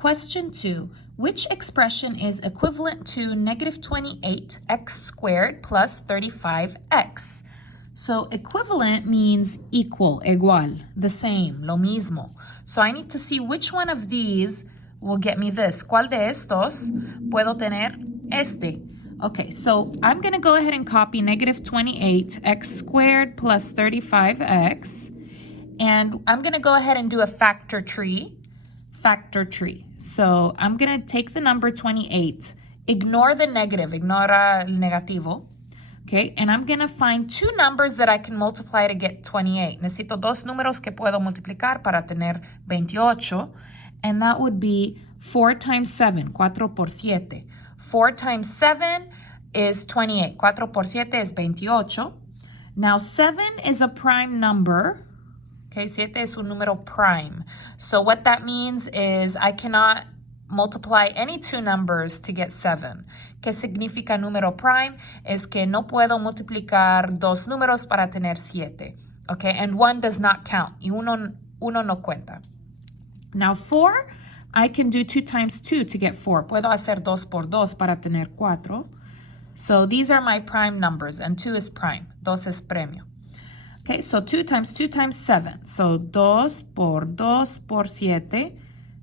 Question 2. Which expression is equivalent to negative 28x squared plus 35x? So equivalent means equal, igual, the same, lo mismo. So I need to see which one of these will get me this. ¿Cuál de estos puedo tener este? Okay, so I'm going to go ahead and copy negative 28x squared plus 35x. And I'm going to go ahead and do a factor tree. So I'm going to take the number 28. Ignore the negative. Ignora el negativo. Okay, and I'm going to find two numbers that I can multiply to get 28. Necesito dos números que puedo multiplicar para tener 28. And that would be 4 times 7. 4 por 7. 4 times 7 is 28. 4 por 7 is 28. Now 7 is a prime number. Okay, 7 es un número prime. So what that means is I cannot multiply any two numbers to get 7. ¿Qué significa número prime? Es que no puedo multiplicar dos números para tener 7. Okay, and 1 does not count. Y uno no cuenta. Now 4, I can do 2 times 2 to get 4. Puedo hacer 2 por 2 para tener 4. So these are my prime numbers, and 2 is prime. 2 es premio. Okay, so 2 times 2 times 7. So 2 por 2 por 7.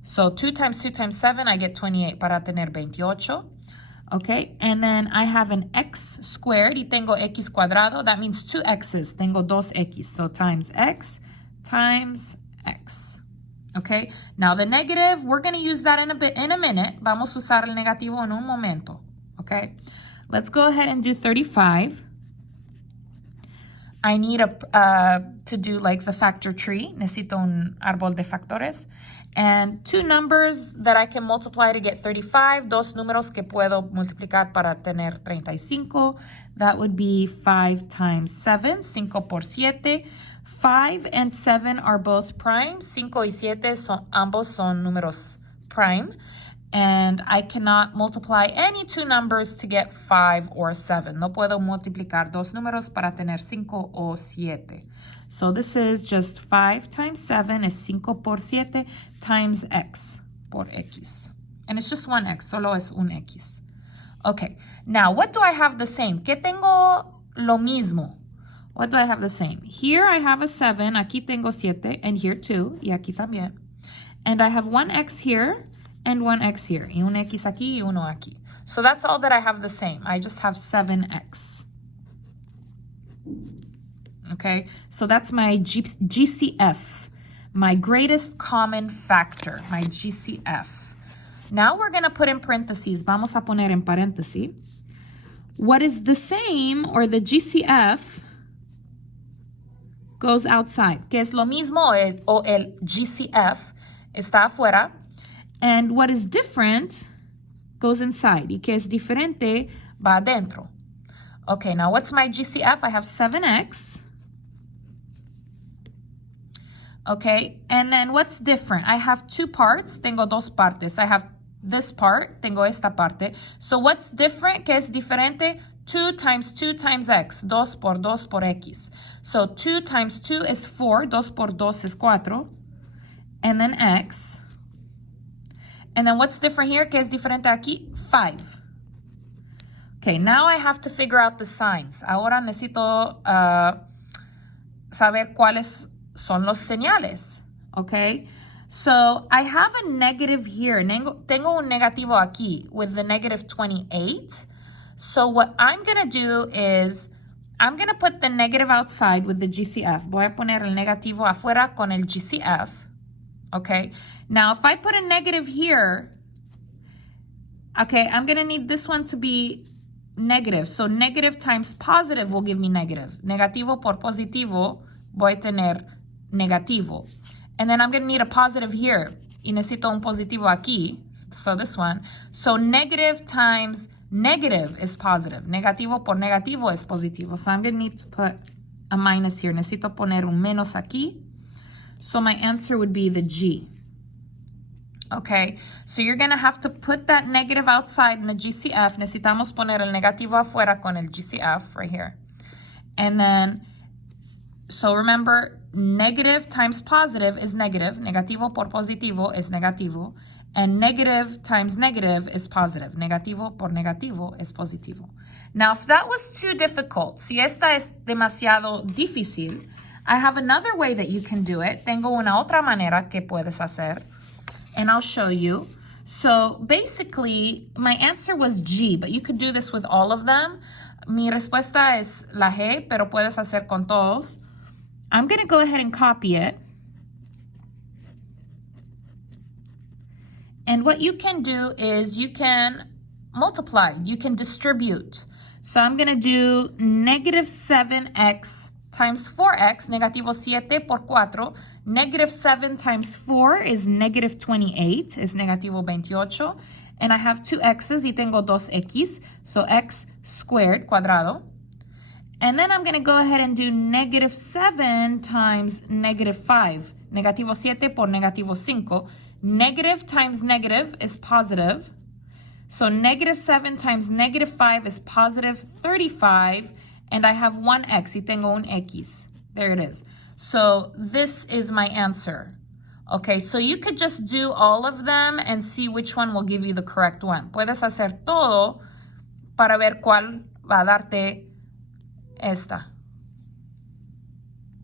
So 2 times 2 times 7, I get 28 para tener 28. Okay, and then I have an x squared y tengo x cuadrado. That means 2 x's. Tengo 2 x. So times x times x. Okay, now the negative, we're going to use that in a minute. Vamos a usar el negativo en un momento. Okay, let's go ahead and do 35. I need to do like the factor tree. Necesito un árbol de factores. And two numbers that I can multiply to get 35. Dos números que puedo multiplicar para tener 35. That would be 5 times 7. 5 por 7. 5 and 7 are both prime. 5 y 7 ambos son números prime. And I cannot multiply any two numbers to get 5 or 7. No puedo multiplicar dos números para tener 5 o 7. So this is just 5 times 7 is 5 por 7 times x por x. And it's just one x, solo es un x. Okay, now what do I have the same? ¿Qué tengo lo mismo? What do I have the same? Here I have a 7, aquí tengo 7, and here 2, y aquí también. And I have one x here, and one x here. Y un x aquí y uno aquí. So that's all that I have the same. I just have 7x. Okay, so that's my GCF, my greatest common factor, my GCF. Now we're going to put in parentheses. Vamos a poner en paréntesis. What is the same, or the GCF, goes outside. Que es lo mismo, o el GCF está afuera. And what is different goes inside. Y que es diferente va adentro. Okay, now what's my GCF? I have 7x. Okay, and then what's different? I have two parts. Tengo dos partes. I have this part. Tengo esta parte. So what's different? ¿Qué es diferente? 2 times 2 times x. 2 por 2 por x. So 2 times 2 is 4. 2 por 2 is 4. And then x. And then what's different here? ¿Qué es diferente aquí? 5. Okay, now I have to figure out the signs. Ahora necesito saber cuáles son los señales. Okay, so I have a negative here. Tengo un negativo aquí with the negative 28. So what I'm going to do is I'm going to put the negative outside with the GCF. Voy a poner el negativo afuera con el GCF. Okay, now if I put a negative here, okay, I'm going to need this one to be negative. So negative times positive will give me negative. Negativo por positivo, voy a tener negativo. And then I'm going to need a positive here. Y necesito un positivo aquí. So this one. So negative times negative is positive. Negativo por negativo es positivo. So I'm going to need to put a minus here. Necesito poner un menos aquí. So my answer would be the G. Okay, so you're going to have to put that negative outside in the GCF. Necesitamos poner el negativo afuera con el GCF right here. And then, so remember, negative times positive is negative. Negativo por positivo is negativo. And negative times negative is positive. Negativo por negativo es positivo. Now, if that was too difficult, si esta es demasiado difícil, I have another way that you can do it. Tengo una otra manera que puedes hacer, and I'll show you. So basically, my answer was G, but you could do this with all of them. Mi respuesta es la G, pero puedes hacer con todos. I'm going to go ahead and copy it. And what you can do is you can multiply, you can distribute. So I'm going to do negative 7x times 4x, negativo 7 por 4. Negative 7 times 4 is negative 28, is negativo 28. And I have two x's y tengo dos x, so x squared, cuadrado. And then I'm going to go ahead and do negative 7 times negative 5, negativo 7 por negativo 5. Negative times negative is positive. So negative 7 times negative 5 is positive 35. And I have one x, y tengo un x. There it is. So this is my answer. Okay, so you could just do all of them and see which one will give you the correct one. Puedes hacer todo para ver cuál va a darte esta.